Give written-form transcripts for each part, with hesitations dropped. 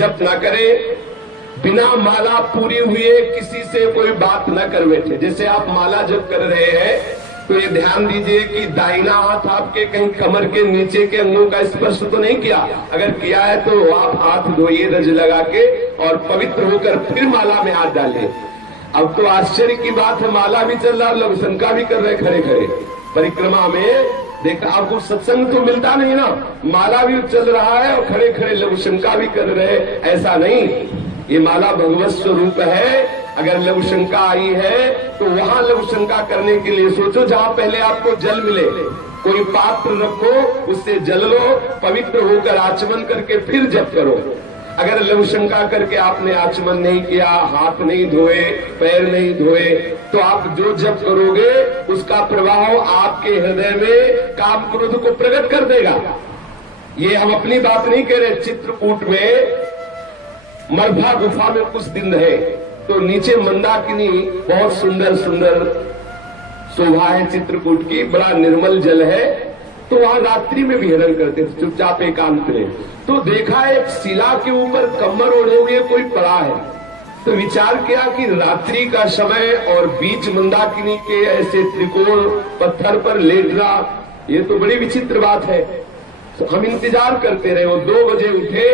जप ना करे, बिना माला पूरी हुए किसी से कोई बात न कर बैठे। जैसे आप माला जप कर रहे हैं तो ये ध्यान दीजिए कि दाहिना हाथ आपके कहीं कमर के नीचे के अंगों का स्पर्श तो नहीं किया। अगर किया है तो आप हाथ धोइए रज लगा के और पवित्र होकर फिर माला में हाथ डालिए। अब तो आश्चर्य की बात है, माला भी चल रहा, लघु शंका भी कर रहे खड़े खड़े परिक्रमा में। देखा आपको सत्संग तो मिलता नहीं ना, माला भी चल रहा है और खड़े खड़े लघु शंका भी कर रहे। ऐसा नहीं, ये माला भगवत स्वरूप है। अगर लघु शंका आई है तो वहां लघु शंका करने के लिए सोचो जहां पहले आपको जल मिले, कोई पात्र रखो, उससे जल लो, पवित्र होकर आचमन करके फिर जप करो। अगर लघु शंका करके आपने आचमन नहीं किया, हाथ नहीं धोए, पैर नहीं धोए, तो आप जो जप करोगे उसका प्रभाव आपके हृदय में काम क्रोध को प्रकट कर देगा। ये हम अपनी बात नहीं कह रहे। चित्रकूट में मरभा गुफा में कुछ दिन रहे तो नीचे मंदाकिनी बहुत सुंदर सुंदर शोभा है चित्रकूट की, बड़ा निर्मल जल है। तो वहां रात्रि में विहरण करते थे चुपचाप एकांत में। तो देखा एक शिला के ऊपर कम्बल ओढ़े हुए कोई पड़ा है। तो विचार किया कि रात्रि का समय और बीच मंदाकिनी के ऐसे त्रिकोण पत्थर पर लेटना, ये तो बड़ी विचित्र बात है। तो हम इंतजार करते रहे। वो 2 बजे उठे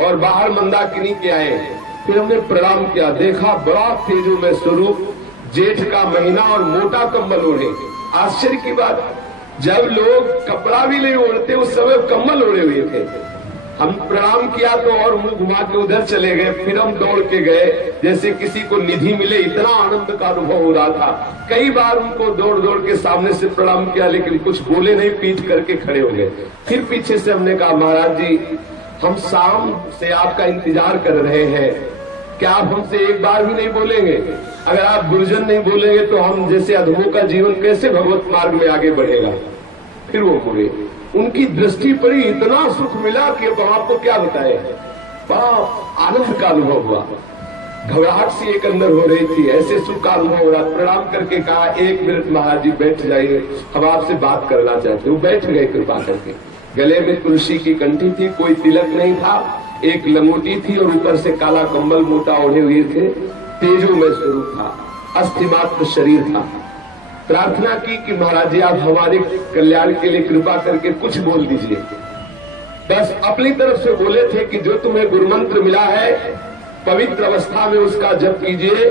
और बाहर मंदाकिनी के आए। फिर हमने प्रणाम किया, देखा बड़ा तेजोमय स्वरूप, जेठ का महीना और मोटा कंबल ओढ़े। आश्चर्य की बात, जब लोग कपड़ा भी नहीं ओढ़ते उस समय कंबल ओढ़े हुए थे। हम प्रणाम किया तो और मुंह घुमा के उधर चले गए। फिर हम दौड़ के गए जैसे किसी को निधि मिले, इतना आनंद का अनुभव हो रहा था। कई बार उनको दौड़ दौड़ के सामने से प्रणाम किया लेकिन कुछ बोले नहीं, पीठ करके खड़े हो गए। फिर पीछे से हमने कहा, महाराज जी हम शाम से आपका इंतजार कर रहे हैं, क्या आप हमसे एक बार भी नहीं बोलेंगे? अगर आप गुरुजन नहीं बोलेंगे तो हम जैसे अधमों का जीवन कैसे भगवत मार्ग में आगे बढ़ेगा? फिर वो बोले, उनकी दृष्टि पड़ी, इतना सुख मिला कि अब आपको क्या बताए। बड़ा आनंद का अनुभव हुआ, घबराहट सी एक अंदर हो रही थी, ऐसे सुख का अनुभव हो रहा। प्रणाम करके कहा, 1 मिनट महाराज जी बैठ जाइए, हम आपसे बात करना चाहते। वो बैठ गए कृपा करके। गले में तुलसी की कंठी थी, कोई तिलक नहीं था, एक लंगोटी थी और ऊपर से काला कंबल मोटा ओढ़े हुए थे। तेजोमय स्वरूप था, अस्थिमात्र शरीर था। प्रार्थना की कि महाराज जी आप हमारे कल्याण के लिए कृपा करके कुछ बोल दीजिए। बस अपनी तरफ से बोले थे कि जो तुम्हें गुरु मंत्र मिला है पवित्र अवस्था में उसका जप कीजिए।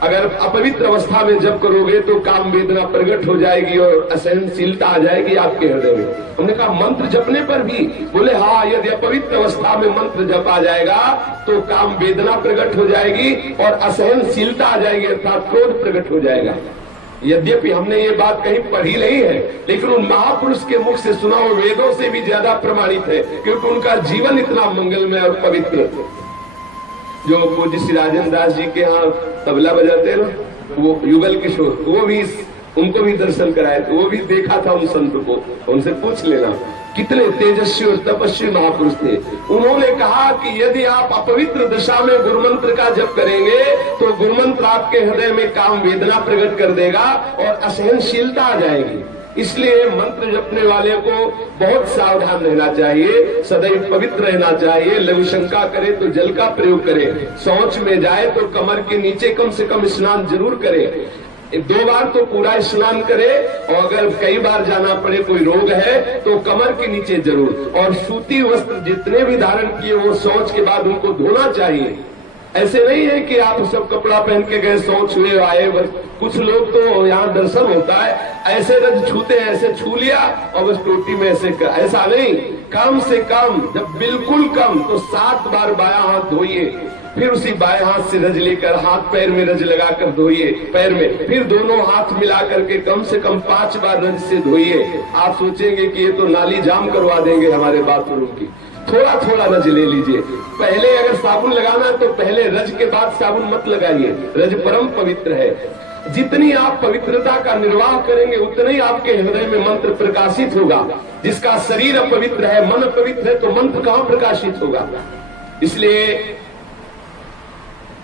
अगर अपवित्र अवस्था में जप करोगे तो काम वेदना प्रकट हो जाएगी और असहनशीलता आ जाएगी आपके हृदय में। हमने कहा मंत्र जपने पर भी? बोले हाँ, यदि अपवित्र अवस्था में मंत्र जपा जाएगा तो काम वेदना प्रकट हो जाएगी और असहनशीलता आ जाएगी, अर्थात क्रोध प्रकट हो जाएगा। यद्यपि हमने ये बात कहीं पढ़ी नहीं है लेकिन उन महापुरुष के मुख से सुना वो वेदों से भी ज्यादा प्रमाणित है, क्योंकि उनका जीवन इतना मंगलमय और पवित्र। जो पूज्य श्री राजेंद्र दास जी के यहाँ तबला बजाते हैं ना, वो युगल किशोर, वो भी उनको भी दर्शन कराए थे, वो भी देखा था उन संत को, उनसे पूछ लेना कितने तेजस्वी और तपस्वी महापुरुष थे। उन्होंने कहा कि यदि आप अपवित्र दशा में गुरुमंत्र का जप करेंगे तो गुरुमंत्र आपके हृदय में काम वेदना प्रकट कर देगा और असहनशीलता आ जाएगी। इसलिए मंत्र जपने वाले को बहुत सावधान रहना चाहिए, सदैव पवित्र रहना चाहिए। लघु शंका करे तो जल का प्रयोग करे, शौच में जाए तो कमर के नीचे कम से कम स्नान जरूर करे। 2 बार तो पूरा स्नान करे और अगर कई बार जाना पड़े, कोई रोग है तो कमर के नीचे जरूर। और सूती वस्त्र जितने भी धारण किए वो शौच के बाद उनको धोना चाहिए। ऐसे नहीं है कि आप सब कपड़ा पहन के गए, शौच हुए आए। बस कुछ लोग तो यहाँ दर्शन होता है ऐसे रज छूते हैं, ऐसे छू लिया और बस टोटी में ऐसे ऐसा नहीं। कम से कम जब बिल्कुल कम तो 7 बार बायां हाथ धोइए, फिर उसी बाएं हाथ से रज लेकर हाथ पैर में रज लगाकर धोइए पैर में, फिर दोनों हाथ मिला करके कम से कम 5 बार रज से धोइए। आप सोचेंगे कि ये तो नाली जाम करवा देंगे हमारे बाथरूम की। थोड़ा थोड़ा रज ले लीजिए। पहले अगर साबुन लगाना है तो पहले रज के बाद साबुन मत लगाइए, रज परम पवित्र है। जितनी आप पवित्रता का निर्वाह करेंगे उतने ही आपके हृदय में मंत्र प्रकाशित होगा। जिसका शरीर अपवित्र है, मन अपवित्र है तो मंत्र कहाँ प्रकाशित होगा? इसलिए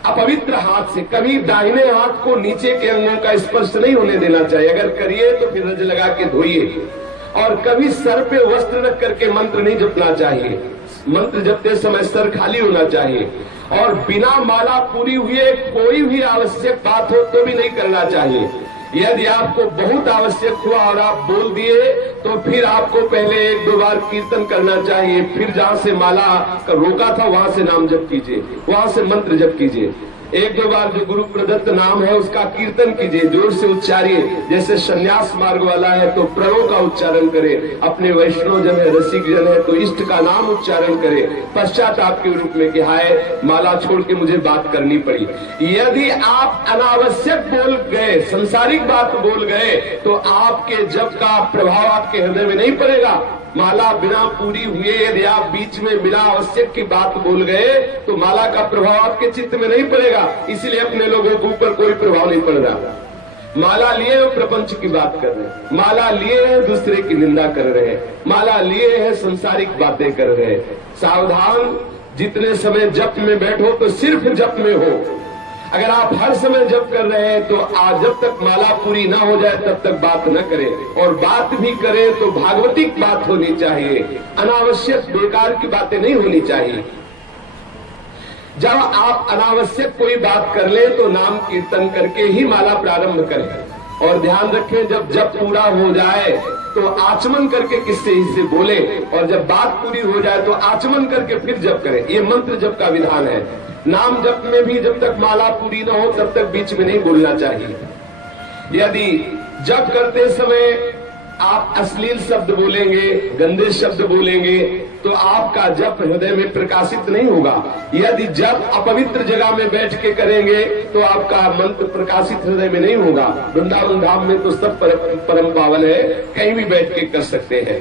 अपवित्र हाथ से कभी दाहिने हाथ को नीचे के अंगों का स्पर्श नहीं होने देना चाहिए। अगर करिए तो फिर रज लगा के धोइए। और कभी सर पे वस्त्र रख करके मंत्र नहीं जपना चाहिए। मंत्र जपते समय सर खाली होना चाहिए और बिना माला पूरी हुए कोई भी आवश्यक बात हो तो भी नहीं करना चाहिए। यदि आपको बहुत आवश्यक हुआ और आप बोल दिए तो फिर आपको पहले 1-2 बार कीर्तन करना चाहिए, फिर जहां से माला रोका था वहां से नाम जप कीजिए, वहां से मंत्र जप कीजिए। 1-2 बार जो गुरु प्रदत्त नाम है उसका कीर्तन कीजिए, जोर से उच्चारिए। जैसे संन्यास मार्ग वाला है तो प्रणव का उच्चारण करे, अपने वैष्णव जन है, रसिक जन है तो इष्ट का नाम उच्चारण करे पश्चाताप के रूप में कि हाय माला छोड़ के मुझे बात करनी पड़ी। यदि आप अनावश्यक बोल गए, संसारिक बात बोल गए तो आपके जप का प्रभाव आपके हृदय में नहीं पड़ेगा। माला बिना पूरी हुए यदि आप बीच में बिना आवश्यक की बात बोल गए तो माला का प्रभाव आपके चित्त में नहीं पड़ेगा, इसलिए अपने लोगों के ऊपर कोई प्रभाव नहीं पड़ रहा। माला लिए हो प्रपंच की बात कर रहे हैं, माला लिए हैं दूसरे की निंदा कर रहे हैं, माला लिए हैं संसारिक बातें कर रहे हैं। सावधान, जितने समय जप में बैठो तो सिर्फ जप में हो। अगर आप हर समय जप कर रहे हैं तो आज जब तक माला पूरी ना हो जाए तब तक बात न करें, और बात भी करें तो भागवतिक बात होनी चाहिए, अनावश्यक बेकार की बातें नहीं होनी चाहिए। जब आप अनावश्यक कोई बात कर ले तो नाम कीर्तन करके ही माला प्रारंभ करें। और ध्यान रखें, जब जप पूरा हो जाए तो आचमन करके किससे इससे बोले, और जब बात पूरी हो जाए तो आचमन करके फिर जप करें। ये मंत्र जप का विधान है। नाम जप में भी जब तक माला पूरी न हो तब तक बीच में नहीं बोलना चाहिए। यदि जप करते समय आप अश्लील शब्द बोलेंगे, गंदे शब्द बोलेंगे तो आपका जप हृदय में प्रकाशित नहीं होगा। यदि जप अपवित्र जगह में बैठ के करेंगे तो आपका मंत्र प्रकाशित हृदय में नहीं होगा। वृंदावन धाम में तो सब परम पावन है, कहीं भी बैठ के कर सकते हैं।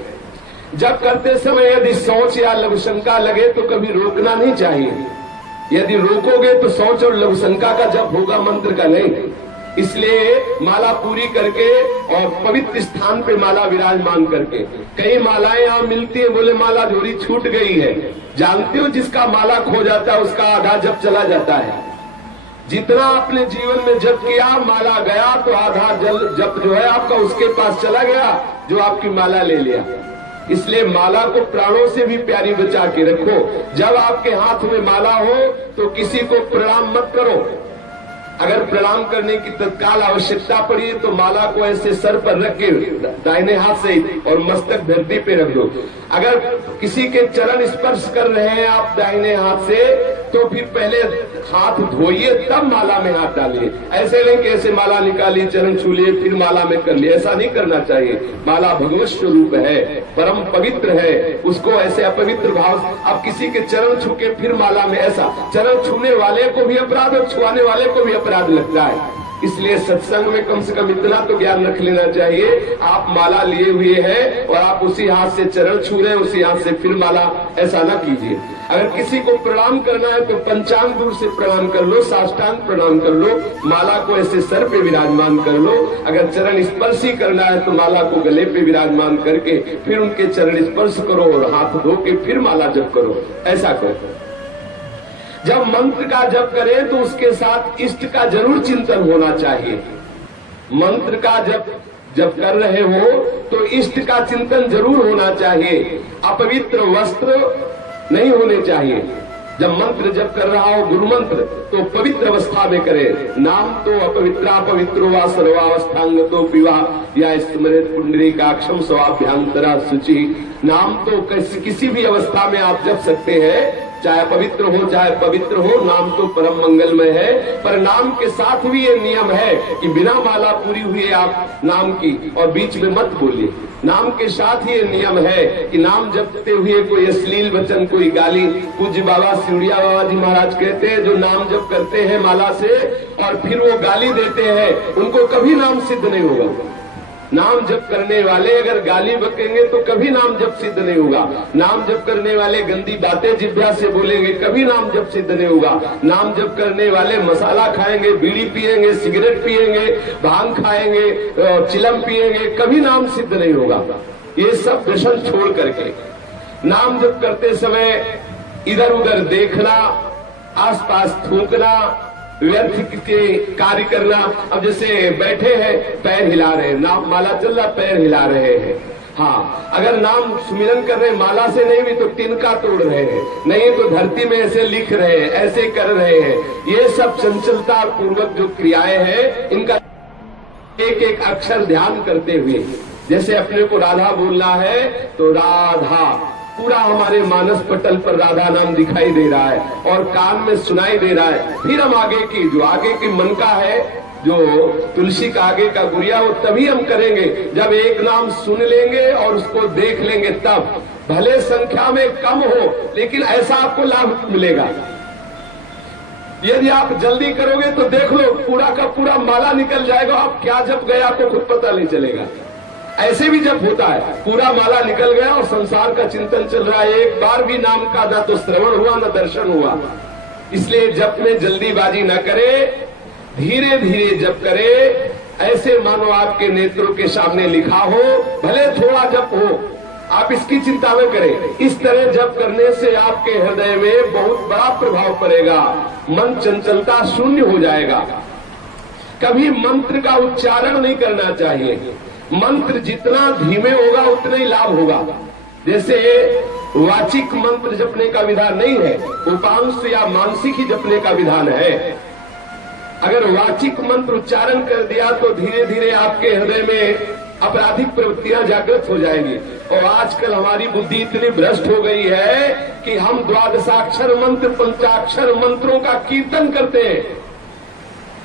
जप करते समय यदि सोच या लघुशंका लगे तो कभी रोकना नहीं चाहिए। यदि रोकोगे तो सोच और लघुशंका का जप होगा, मंत्र का नहीं। इसलिए माला पूरी करके और पवित्र स्थान पे माला विराजमान करके, कई मालाएं यहाँ मिलती है, बोले माला झोरी छूट गई है। जानते हो जिसका माला खो जाता है उसका आधा जप चला जाता है। जितना आपने जीवन में जप किया, माला गया तो आधा जप जो है आपका उसके पास चला गया जो आपकी माला ले लिया। इसलिए माला को प्राणों से भी प्यारी बचा के रखो। जब आपके हाथ में माला हो तो किसी को प्रणाम मत करो। अगर प्रणाम करने की तत्काल आवश्यकता पड़ी तो माला को ऐसे सर पर रख के दाहिने हाथ से और मस्तक धरती पे रख दो। अगर किसी के चरण स्पर्श कर रहे हैं आप दाहिने हाथ से तो फिर पहले हाथ धोइए तब माला में हाथ डालिए। ऐसे नहीं कि ऐसे माला निकाली, चरण छू लिए, फिर माला में कर लिए, ऐसा नहीं करना चाहिए। माला भगवत स्वरूप है, परम पवित्र है, उसको ऐसे अपवित्र भाव। अब किसी के चरण छू के फिर माला में, ऐसा चरण छूने वाले को भी अपराध और छुआने वाले को भी अपराध लगता है। इसलिए सत्संग में कम से कम इतना तो ज्ञान रख लेना चाहिए, आप माला लिए हुए हैं और आप उसी हाथ से चरण छू रहे हैं, उसी हाथ से फिर माला, ऐसा ना कीजिए। अगर किसी को प्रणाम करना है तो पंचांग दूर से प्रणाम कर लो, साष्टांग प्रणाम कर लो, माला को ऐसे सर पे विराजमान कर लो। अगर चरण स्पर्श ही करना है तो माला को गले पे विराजमान करके फिर उनके चरण स्पर्श करो और हाथ धो के फिर माला जप करो, ऐसा करो। जब मंत्र का जप करें तो उसके साथ इष्ट का जरूर चिंतन होना चाहिए। मंत्र का जब कर रहे हो तो इष्ट का चिंतन जरूर होना चाहिए। अपवित्र वस्त्र नहीं होने चाहिए। जब मंत्र जप कर रहा हो गुरु मंत्र तो पवित्र अवस्था में करे। नाम तो अपवित्रा पवित्रो वा सर्वावस्थांग तो पिवा या स्मृत पुंडरीकाक्षम स्वाभ्यांतरा शुचि। नाम तो किसी भी अवस्था में आप जप सकते हैं, चाहे पवित्र हो चाहे पवित्र हो, नाम तो परम मंगलमय है। पर नाम के साथ भी ये नियम है कि बिना माला पूरी हुई आप नाम की और बीच में मत बोलिए। नाम के साथ ही ये नियम है कि नाम जपते हुए कोई अश्लील वचन, कोई गाली। पूज्य बाबा सिउड़िया बाबा जी महाराज कहते हैं जो नाम जप करते हैं माला से और फिर वो गाली देते हैं उनको कभी नाम सिद्ध नहीं होगा। नाम जप करने वाले अगर गाली बकेंगे तो कभी नाम जप सिद्ध नहीं होगा। नाम जप करने वाले गंदी बातें जिह्वा से बोलेंगे, कभी नाम जप सिद्ध नहीं होगा। नाम जप करने वाले मसाला खाएंगे, बीड़ी पिएंगे, सिगरेट पिएंगे, भांग खाएंगे, चिलम पिएंगे, कभी नाम सिद्ध नहीं होगा। ये सब व्यसन छोड़ करके नाम जप करते समय इधर उधर देखना, आसपास थूकना, व्यर्थ के कार्य करना। अब जैसे बैठे हैं पैर हिला रहे हैं, नाम माला चल रहा पैर हिला रहे हैं, हाँ, अगर नाम सुमिरन कर रहे हैं माला से नहीं भी तो तिनका तोड़ रहे हैं, नहीं तो धरती में ऐसे लिख रहे हैं, ऐसे कर रहे हैं। ये सब चंचलता पूर्वक जो क्रियाएं हैं, इनका एक एक अक्षर ध्यान करते हुए, जैसे अपने को राधा बोलना है तो राधा पूरा हमारे मानस पटल पर राधा नाम दिखाई दे रहा है और कान में सुनाई दे रहा है। फिर हम आगे की मन का है, जो तुलसी का आगे का गुड़िया, वो तभी हम करेंगे जब एक नाम सुन लेंगे और उसको देख लेंगे। तब भले संख्या में कम हो लेकिन ऐसा आपको लाभ मिलेगा। यदि आप जल्दी करोगे तो देख लो पूरा का पूरा माला निकल जाएगा, आप क्या जप गए आपको खुद पता नहीं चलेगा। ऐसे भी जब होता है, पूरा माला निकल गया और संसार का चिंतन चल रहा है, एक बार भी नाम का ना तो श्रवण हुआ ना दर्शन हुआ। इसलिए जप में जल्दीबाजी न करे, धीरे धीरे जप करे। ऐसे मानो आपके नेत्रों के सामने लिखा हो, भले थोड़ा जप हो, आप इसकी चिंता न करें। इस तरह जप करने से आपके हृदय में बहुत बड़ा प्रभाव पड़ेगा, मन चंचलता शून्य हो जाएगा। कभी मंत्र का उच्चारण नहीं करना चाहिए। मंत्र जितना धीमे होगा उतना ही लाभ होगा। जैसे वाचिक मंत्र जपने का विधान नहीं है, उपांश या मानसिक ही जपने का विधान है। अगर वाचिक मंत्र उच्चारण कर दिया तो धीरे धीरे आपके हृदय में आपराधिक प्रवृत्तियां जागृत हो जाएंगी। और आजकल हमारी बुद्धि इतनी भ्रष्ट हो गई है कि हम द्वादशाक्षर मंत्र, पंचाक्षर मंत्रों का कीर्तन करते हैं।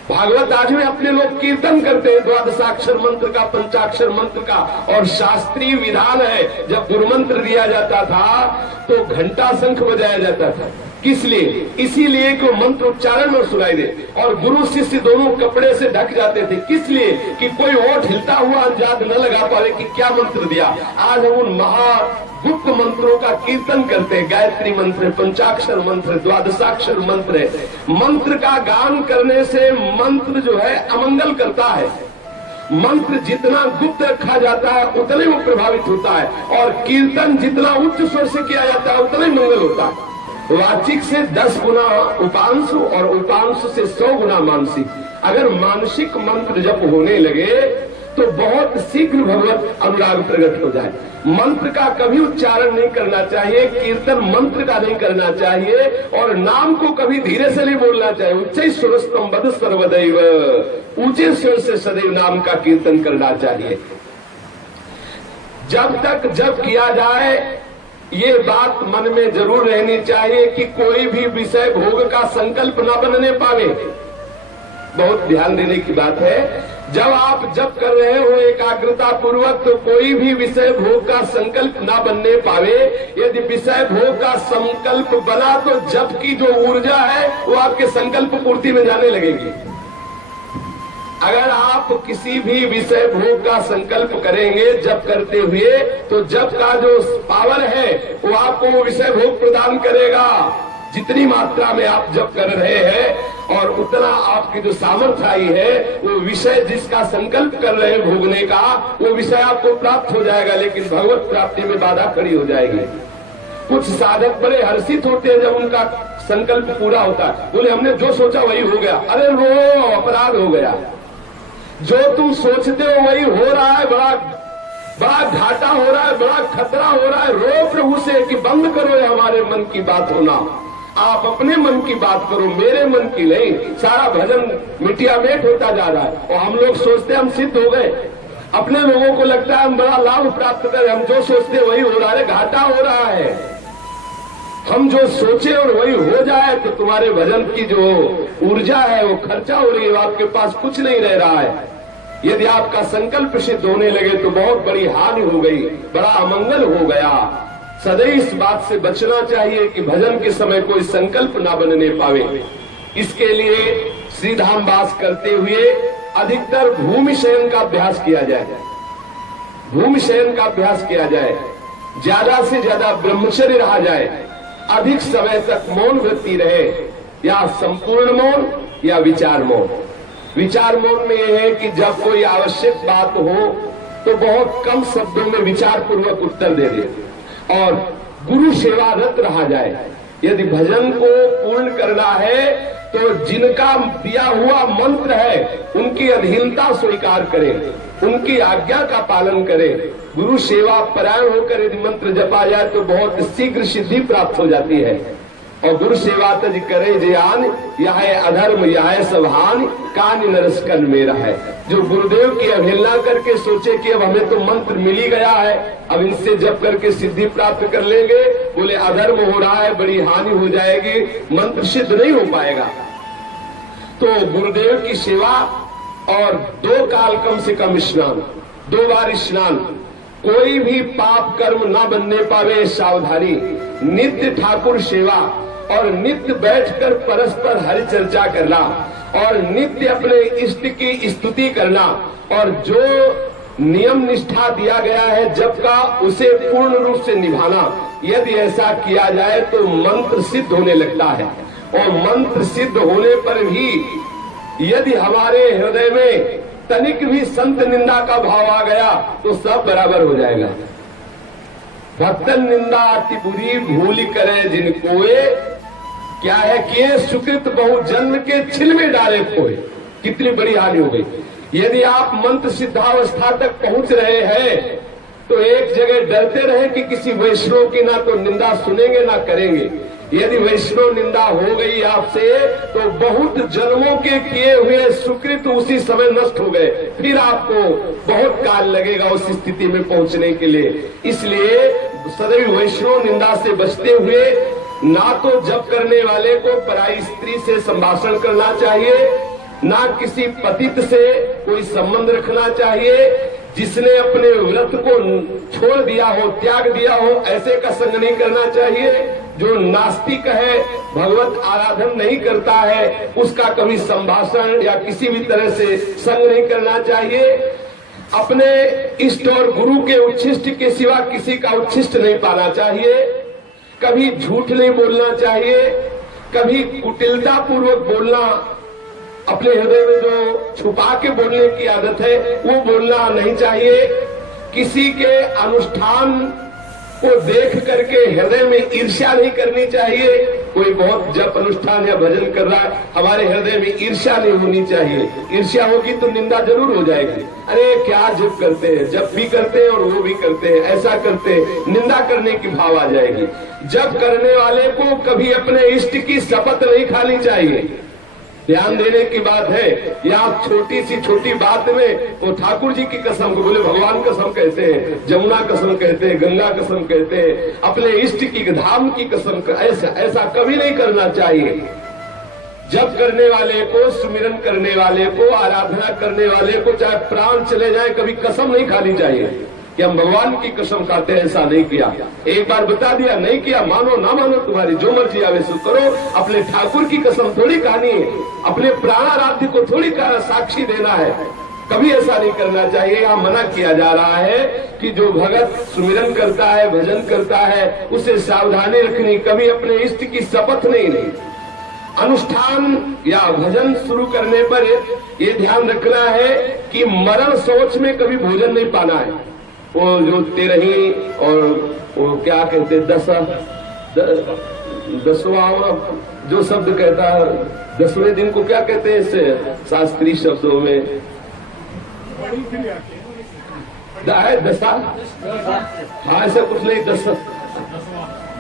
भागवत आज में अपने लोग कीर्तन करते हैं द्वादशाक्षर मंत्र का, पंचाक्षर मंत्र का। और शास्त्रीय विधान है, जब गुरुमंत्र दिया जाता था तो घंटा शंख बजाया जाता था। किस लिए? इसीलिए कि मंत्र उच्चारण में सुनाई दे। और गुरु शिष्य दोनों कपड़े से ढक जाते थे। किस लिए? कि कोई ओठ हिलता हुआ अंदाज न लगा पाए कि क्या मंत्र दिया। आज हम उन महागुप्त मंत्रों का कीर्तन करते हैं। गायत्री मंत्र, पंचाक्षर मंत्र, द्वादशाक्षर मंत्र। मंत्र का गान करने से मंत्र जो है अमंगल करता है। मंत्र जितना गुप्त रखा जाता है उतने वो प्रभावित होता है। और कीर्तन जितना उच्च स्वर से किया जाता है उतना ही मंगल होता है। वाचिक से 10 गुना उपांश और उपांश से 100 गुना मानसिक। अगर मानसिक मंत्र जप होने लगे तो बहुत शीघ्र भगवत अनुराग प्रकट हो जाए। मंत्र का कभी उच्चारण नहीं करना चाहिए, कीर्तन मंत्र का नहीं करना चाहिए, और नाम को कभी धीरे से नहीं बोलना चाहिए। उच्च स्वरस्तम वद सर्वदैव, ऊंचे स्वर से सदैव नाम का कीर्तन करना चाहिए। जब तक जप किया जाए ये बात मन में जरूर रहनी चाहिए कि कोई भी विषय भोग का संकल्प न बनने पावे। बहुत ध्यान देने की बात है। जब आप जप कर रहे हो एकाग्रता पूर्वक तो कोई भी विषय भोग का संकल्प न बनने पावे। यदि विषय भोग का संकल्प बना तो जप की जो ऊर्जा है वो आपके संकल्प पूर्ति में जाने लगेगी। अगर आप किसी भी विषय भोग का संकल्प करेंगे जप करते हुए तो जप का जो पावर है वो आपको वो विषय भोग प्रदान करेगा। जितनी मात्रा में आप जप कर रहे हैं और उतना आपकी जो सामर्थ्य आई है वो विषय जिसका संकल्प कर रहे हैं भोगने का वो विषय आपको प्राप्त हो जाएगा। लेकिन भगवत प्राप्ति में बाधा खड़ी हो जाएगी। कुछ साधक बड़े हर्षित होते हैं जब उनका संकल्प पूरा होता है। बोले हमने जो सोचा वही हो गया। अरे रो, अपराध हो गया। जो तुम सोचते हो वही हो रहा है। बड़ा घाटा हो रहा है, बड़ा खतरा हो रहा है। रो प्रभु से कि बंद करो ये हमारे मन की बात होना। आप अपने मन की बात करो, मेरे मन की नहीं। सारा भजन मिटियामेट होता जा रहा है और हम लोग सोचते हम सिद्ध हो गए। अपने लोगों को लगता है हम बड़ा लाभ प्राप्त करें। हम जो सोचते वही हो रहा है, घाटा हो रहा है। हम जो सोचे और वही हो जाए तो तुम्हारे भजन की जो ऊर्जा है वो खर्चा हो रही है, आपके पास कुछ नहीं रह रहा है। यदि आपका संकल्प सिद्ध होने लगे तो बहुत बड़ी हानि हो गई, बड़ा अमंगल हो गया। सदैव इस बात से बचना चाहिए कि भजन के समय कोई संकल्प ना बनने पावे। इसके लिए श्रीधाम वास करते हुए अधिकतर भूमि शयन का अभ्यास किया जाए। भूमि शयन का अभ्यास किया जाए, ज्यादा से ज्यादा ब्रह्मचर्य रहा जाए, अधिक समय तक मौन वृत्ति रहे, या संपूर्ण मौन या विचार मौन। विचार मौन में यह है कि जब कोई आवश्यक बात हो तो बहुत कम शब्दों में विचार पूर्वक उत्तर दे दे और गुरु सेवारत रहा जाए। यदि भजन को पूर्ण करना है तो जिनका दिया हुआ मंत्र है उनकी अधीनता स्वीकार करें। उनकी आज्ञा का पालन करें, गुरु सेवा परायण होकर यदि मंत्र जपा जाए तो बहुत शीघ्र सिद्धि प्राप्त हो जाती है। और गुरु सेवा तज करे जयान, यह है अधर्म यह है सबहान, कान नरस कन मेरा है। जो गुरुदेव की अवहेलना करके सोचे कि अब हमें तो मंत्र मिल ही गया है, अब इनसे जप करके सिद्धि प्राप्त कर लेंगे, बोले अधर्म हो रहा है, बड़ी हानि हो जाएगी, मंत्र सिद्ध नहीं हो पाएगा। तो गुरुदेव की सेवा और 2 काल कम से कम स्नान, 2 बार स्नान, कोई भी पाप कर्म न बनने पावे सावधानी, नित्य ठाकुर सेवा और नित्य बैठकर परस्पर हरि चर्चा करना और नित्य अपने इष्ट की स्तुति करना और जो नियम निष्ठा दिया गया है जप का उसे पूर्ण रूप से निभाना। यदि ऐसा किया जाए तो मंत्र सिद्ध होने लगता है। और मंत्र सिद्ध होने पर भी यदि हमारे हृदय में तनिक भी संत निंदा का भाव आ गया तो सब बराबर हो जाएगा। भक्तन निंदा अति बुरी भूल करे जिन कोए, क्या है कि सुकृत बहु जन्म के छिल में डाले खोए। कितनी बड़ी हानि हो गई। यदि आप मंत्र सिद्धावस्था तक पहुंच रहे हैं तो एक जगह डरते रहे कि किसी वैष्णव की ना तो निंदा सुनेंगे ना करेंगे। यदि वैष्णव निंदा हो गई आपसे तो बहुत जन्मों के किए हुए सुकृत उसी समय नष्ट हो गए, फिर आपको बहुत काल लगेगा उस स्थिति में पहुंचने के लिए। इसलिए सदैव वैष्णव निंदा से बचते हुए ना तो जप करने वाले को पराई स्त्री से संभाषण करना चाहिए, ना किसी पतित से कोई संबंध रखना चाहिए। जिसने अपने व्रत को छोड़ दिया हो, त्याग दिया हो, ऐसे का संग नहीं करना चाहिए। जो नास्तिक है, भगवत आराधन नहीं करता है, उसका कभी संभाषण या किसी भी तरह से संग नहीं करना चाहिए। अपने इष्ट और गुरु के उच्छिष्ट के सिवा किसी का उच्छिष्ट नहीं पाना चाहिए। कभी झूठ नहीं बोलना चाहिए, कभी कुटिलता पूर्वक बोलना, अपने हृदय में जो छुपा के बोलने की आदत है वो बोलना नहीं चाहिए। किसी के अनुष्ठान को देख करके हृदय में ईर्ष्या नहीं करनी चाहिए। कोई बहुत जप अनुष्ठान या भजन कर रहा है, हमारे हृदय में ईर्ष्या नहीं होनी चाहिए। ईर्ष्या होगी तो निंदा जरूर हो जाएगी। अरे क्या जप करते हैं, जप भी करते हैं और वो भी करते हैं, ऐसा करते हैं, निंदा करने की भाव आ जाएगी। जप करने वाले को कभी अपने इष्ट की शपथ नहीं खानी चाहिए। ध्यान देने की बात है। या आप छोटी बात में तो ठाकुर जी की कसम को बोले, भगवान कसम कहते हैं, जमुना कसम कहते हैं, गंगा कसम कहते हैं, अपने इष्ट की धाम की कसम। ऐसा कभी नहीं करना चाहिए। जप करने वाले को, सुमिरन करने वाले को, आराधना करने वाले को चाहे प्राण चले जाए, कभी कसम नहीं खानी चाहिए कि हम भगवान की कसम खाते हैं। ऐसा नहीं किया। एक बार बता दिया, नहीं किया, मानो ना मानो तुम्हारी जो मर्जी आवे सो करो। अपने ठाकुर की कसम थोड़ी खानी है, अपने प्राणाराध्य को थोड़ी साक्षी देना है। कभी ऐसा नहीं करना चाहिए। यहाँ मना किया जा रहा है कि जो भगत सुमिरन करता है, भजन करता है, उसे सावधानी रखनी, कभी अपने इष्ट की शपथ नहीं। अनुष्ठान या भजन शुरू करने पर ये ध्यान रखना है कि मरण सोच में कभी भोजन नहीं पाना है। वो जो तेरही और वो क्या कहते हैं, दसवां जो शब्द कहता है, 10वें दिन को क्या कहते हैं इससे शास्त्रीय शब्दों में, दशा, हाँ ऐसा कुछ नहीं,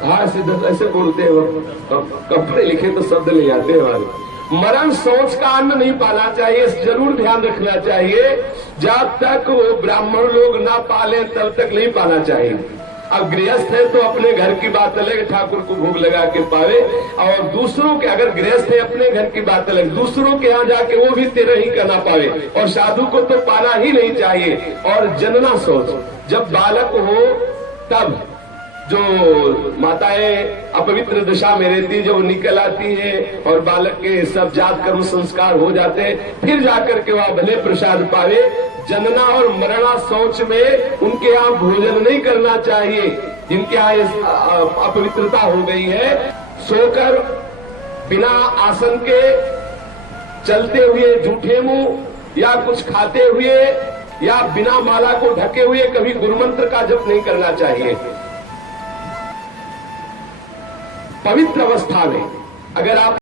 हाँ ऐसे बोलते हैं। कपड़े लिखे तो शब्द नहीं आते हमारे। मरण सोच का अन्न नहीं पाना चाहिए, जरूर ध्यान रखना चाहिए। जब तक वो ब्राह्मण लोग ना पाले तब तक नहीं पाना चाहिए। अब गृहस्थ है तो अपने घर की बात अलग, ठाकुर को भोग लगा के पावे। और दूसरों के, अगर गृहस्थ है अपने घर की बात अलग, दूसरों के यहाँ जाके वो भी तेरह ही करना पावे। और साधु को तो पाना ही नहीं चाहिए। और जनना सोच, जब बालक हो तब जो माताएं अपवित्र दशा में रहती, जब निकल आती है और बालक के सब जात कर्म संस्कार हो जाते हैं, फिर जाकर के वह भले प्रसाद पावे। जनना और मरना सोच में उनके यहाँ भोजन नहीं करना चाहिए। जिनके यहाँ अपवित्रता हो गई है, सोकर बिना आसन के, चलते हुए झूठे मुंह या कुछ खाते हुए या बिना माला को ढके हुए कभी गुरुमंत्र का जप नहीं करना चाहिए। पवित्र अवस्था में अगर आप